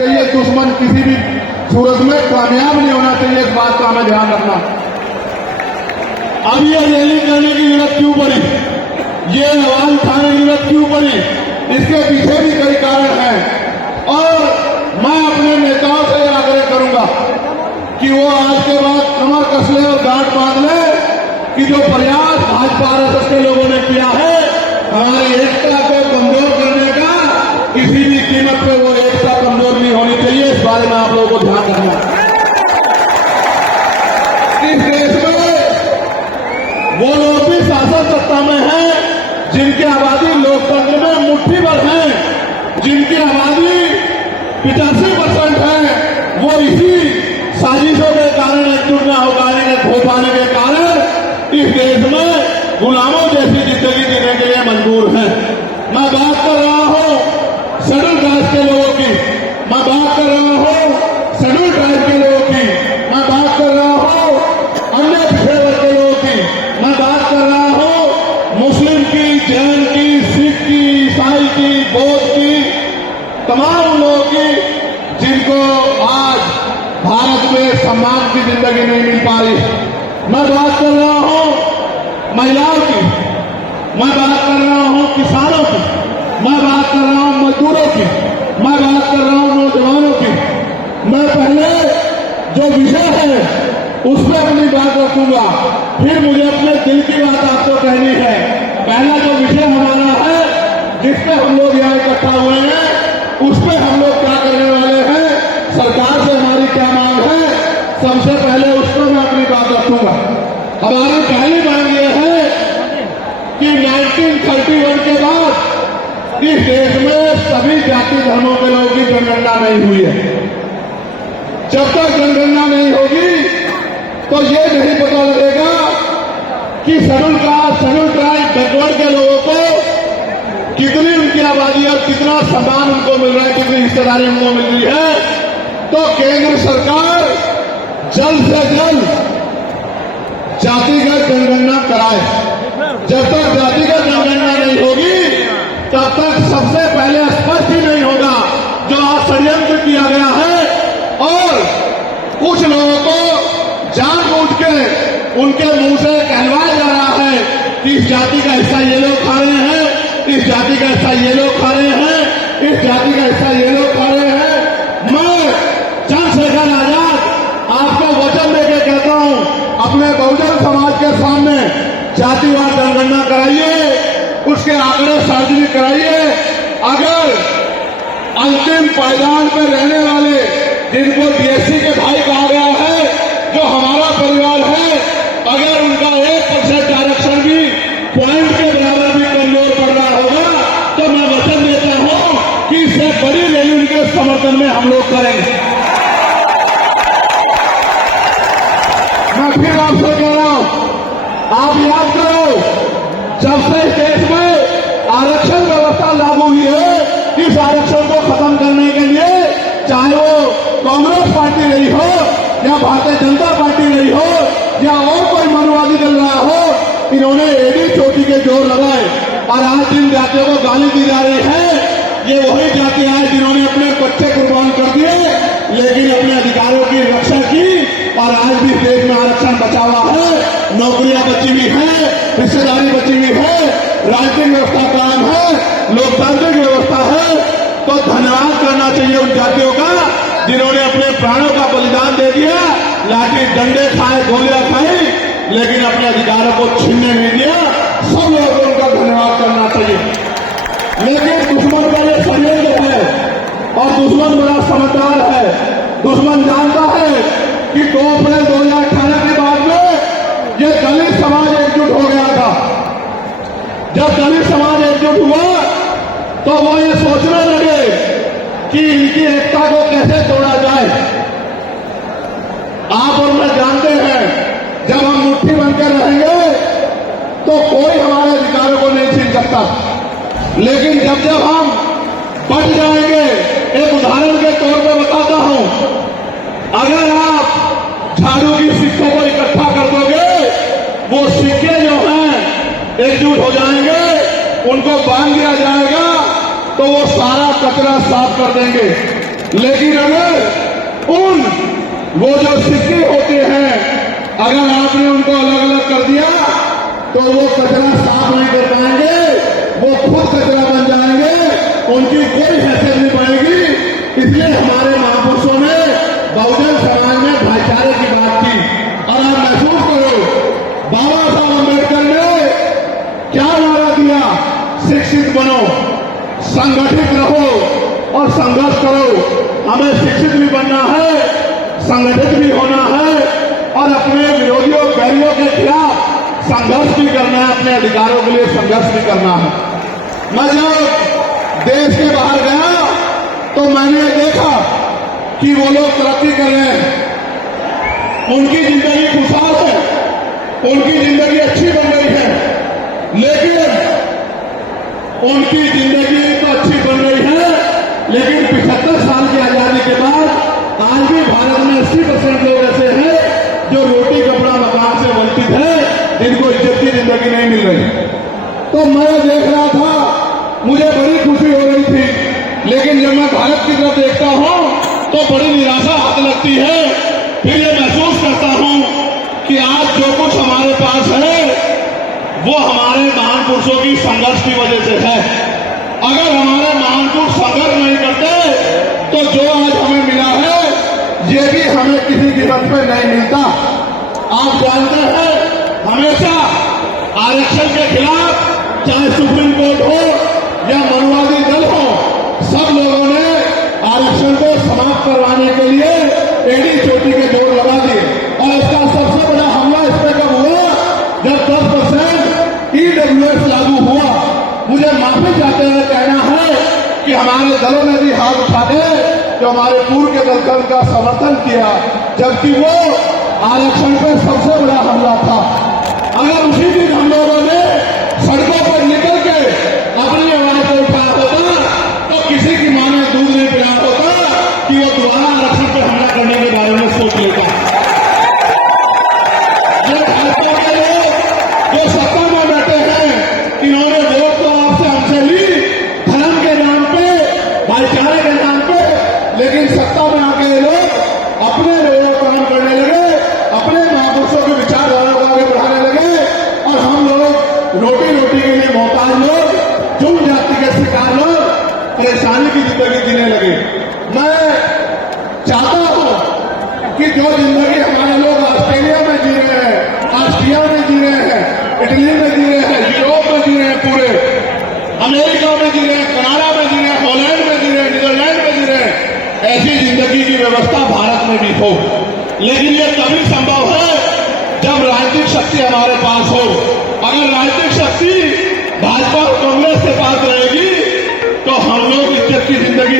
चाहिए, दुश्मन किसी भी सूरत में कामयाब नहीं होना चाहिए। इस बात का हमें ध्यान रखना। अब ये रैली करने की जरूरत क्यों पड़ी, ये आवाज उठाने की जरूरत क्यों पड़ी, इसके पीछे भी कई कारण हैं। और मैं अपने नेताओं से आग्रह करूंगा कि वो आज के बाद कमर कस ले और गांठ बांध ले कि जो प्रयास भाजपा आरएसएस के लोगों ने किया है हमारी एकता को कमजोर करने का, किसी भी कीमत पे वो एकता कमजोर नहीं होनी चाहिए। इस बारे में आप लोगों को ध्यान रखना। इस देश में वो लोग भी शासन सत्ता में हैं जिनकी आबादी लोकतंत्र में मुट्ठी भर है, जिनकी आबादी 85% है, वो इसी साजिशों के कारण एकजुट न हो पाने के कारण इस देश में गुलामों जैसी जिंदगी जीने के लिए मजबूर हैं। मैं बात कर रहा हूं शेड्यूल कास्ट के लोगों की, मैं बात कर रहा हूं शेड्यूल ट्राइब के लोगों की, मैं बात कर रहा हूं अन्य पिछड़े वर्ग के लोगों की, मैं बात कर रहा हूं मुस्लिम की, जैन की, सिख की, ईसाई की, बौद्ध की, तमाम लोगों की जिनको आज भारत में सम्मान की जिंदगी नहीं मिल पा रही। मैं बात कर रहा हूं महिलाओं की, मैं बात कर रहा हूं किसानों की, मैं बात कर रहा हूं मजदूरों की, मैं बात कर रहा हूं नौजवानों की। मैं पहले जो विषय है उस पर अपनी बात रखूंगा, फिर मुझे अपने दिल की बात आपको कहनी है। पहला जो विषय हमारा है जिसपे हम लोग यहाँ इकट्ठा हुए हैं, उस पर हम लोग क्या करने वाले हैं, सरकार से हमारी क्या मांग है, सबसे पहले उस पर मैं अपनी बात रखूंगा। हमारी पहली मांग यह है कि 1931 के बाद इस देश में सभी जाति धर्मों के लोगों की जनगणना नहीं हुई है। जब तक जनगणना नहीं होगी तो ये नहीं पता लगेगा कि schedule caste, schedule tribe, backward के लोगों को कितनी उनकी आबादी और कितना सम्मान उनको मिल रहा है, कितनी हिस्सेदारी उनको मिल रही है। तो केंद्र सरकार जल्द से जल्द जातिगत जनगणना कराए। जब तक जातिगत जनगणना नहीं होगी तब तक सबसे पहले स्पष्ट ही नहीं होगा जो आज षड्यंत्र किया गया है और कुछ लोगों को जानबूझ के उनके मुंह से कहलवाया जा रहा है कि इस जाति का हिस्सा ये लोग खा रहे हैं, इस जाति का हिस्सा ये लोग खा रहे हैं, इस जाति का हिस्सा ये लोग खा रहे हैं। मैं चंद्रशेखर आजाद आपको वचन देके कहता हूं, अपने बहुजन समाज के सामने जातिवार जनगणना कराइए, उसके आंकड़े सार्वजनिक कराइए। अगर अंतिम पायदान पर रहने वाले जिनको बीएससी के भाई कहा गया है, जो हमारा परिवार है, अगर उनका 1% आरक्षण भी पॉइंट के बराबर भी कमजोर पड़ रहा होगा तो मैं वचन देता हूं कि इससे बड़ी रैली उनके समर्थन में हम लोग करेंगे। मैं फिर आपसे कह रहा हूं, आप याद करो जब से इस देश में आरक्षण व्यवस्था लागू हुई है, इस आरक्षण को खत्म करने के लिए चाहे वो कांग्रेस पार्टी रही हो या भारतीय जनता पार्टी रही हो या और कोई मनुवादी दल रहा हो, इन्होंने एड़ी चोटी के जोर लगाए। और आज जिन जातियों को गाली दी जा रही है, ये वही जातियां हैं जिन्होंने अपने बच्चे कुर्बान कर दिए लेकिन अपने अधिकारों की रक्षा की और आज भी देश में आरक्षण बचा हुआ है, नौकरियां बची हुई है, हिस्सेदारी बची हुई है, राजनीतिक व्यवस्था कायम है, लोकतांत्रिक व्यवस्था है। तो धन्यवाद करना चाहिए उन जातियों का जिन्होंने अपने प्राणों का बलिदान दे दिया, लाठी डंडे खाए, गोलियां खाई, लेकिन अपने अधिकारों को छीनने नहीं दिया। सब लोगों को उनका धन्यवाद करना चाहिए। लेकिन दुश्मन का ये षड्यंत्र है और दुश्मन बड़ा समझदार है। दुश्मन जानता है कि 2 अप्रैल 2018 के बाद में ये दलित समाज एकजुट हो गया था। जब दलित समाज एकजुट हुआ तो वो ये सोचने लगे कि इनकी एकता को कैसे तोड़ा जाए। आप और मैं जानते हैं जब हम मुट्ठी बनकर रहेंगे तो कोई हमारे अधिकारों को नहीं छीन सकता, लेकिन जब जब हम बच जाएंगे, एक उदाहरण के तौर पर बताता हूं, अगर आप झाड़ू की सिक्कों को इकट्ठा कर दोगे, वो सिक्के जो हैं एकजुट हो जाएंगे, उनको बांध दिया जाएगा तो वो सारा कचरा साफ कर देंगे। लेकिन अगर वो जो सिक्के होते हैं, अगर आपने उनको अलग अलग कर दिया तो वो कचरा साफ नहीं कर पाएंगे, वो खुद कचरा बन जाएंगे, उनकी कोई हैसियत नहीं पाएगी। इसलिए हमारे महापुरुषों ने बहुजन समाज में भाईचारे की बात की। और आप महसूस करो, बाबा साहब अम्बेडकर ने क्या वादा दिया? शिक्षित बनो, संगठित रहो और संघर्ष करो। हमें शिक्षित भी बनना है, संगठित भी होना है और अपने विरोधियों बैरियों के खिलाफ संघर्ष भी करना है, अपने अधिकारों के लिए संघर्ष भी करना है। मैं जब देश के बाहर गया तो मैंने देखा कि वो लोग तरक्की कर रहे हैं, उनकी जिंदगी खुशहाल है, उनकी जिंदगी अच्छी बन रही है। लेकिन उनकी जिंदगी तो अच्छी बन रही है, लेकिन 75 साल की आजादी के बाद आज भी भारत में 80% लोग ऐसे हैं जो रोटी कपड़ा मकान से वंचित है, जिनको इज्जत की जिंदगी नहीं मिल रही। तो मैं देख रहा था, मुझे बड़ी खुशी हो रही थी, लेकिन जब मैं भारत की तरफ देखता हूं तो बड़ी निराशा हाथ लगती है। फिर ये महसूस करता हूं कि आज जो कुछ हमारे पास है वो हमारे महान पुरुषों की संघर्ष की वजह से है। अगर हमारे महान पुरुष संघर्ष नहीं करते तो जो आज हमें मिला है ये भी हमें किसी कीमत पे नहीं मिलता। आप जानते हैं, हमेशा आरक्षण के खिलाफ चाहे सुप्रीम कोर्ट हो या मनुवादी दल हो, सब लोगों ने आरक्षण को समाप्त करवाने के लिए एड़ी चोटी के जोर लगा दिए। और इसका सबसे बड़ा हमला इस पर कब हुआ? जब 10% EWS लागू हुआ। मुझे माफी चाहते हुए कहना है कि हमारे दलों ने भी हाथ उठा के जो हमारे पूर्व के दल का समर्थन किया, जबकि वो आरक्षण पर सबसे बड़ा हमला था। अगर उसी दिन हम लोगों ने सड़कों पर निकल के अपनी आवाज को उठाया होता तो किसी की मां ने दूध नहीं पिलाया होता कि वो दोबारा आरक्षण पर हमला करने के बारे में सोच लेता। ये भाजपा के लोग जो सत्ता में बैठे हैं, इन्होंने वोट तो आपसे हमसे ली धर्म के नाम पे, भाईचारे के नाम पे, लेकिन सत्ता में आके ये लोग अपने लोगों को काम करने लगे, अपने महापुरुषों के विचारधारा को आगे बढ़ाने लगे और हम लोग रोटी रोटी के लिए मोहताज लोग, जुम जाति के शिकार लोग परेशानी की जिंदगी जीने लगे। मैं चाहता हूं कि जो जिंदगी हमारे लोग ऑस्ट्रेलिया में जी रहे हैं, ऑस्ट्रिया में जी रहे हैं, इटली में जी रहे हैं, यूरोप में जी रहे हैं, पूरे अमेरिका में जी रहे हैं, कनाडा में जी रहे हैं, हॉलैंड में जी रहे हैं, नीदरलैंड में जी रहे हैं, ऐसी जिंदगी की व्यवस्था भारत में भी हो। लेकिन ये तभी संभव है जब राजनीतिक शक्ति हमारे पास हो। अगर राजनीतिक शक्ति भाजपा और कांग्रेस के पास रहेगी तो हम लोग इज्जत की जिंदगी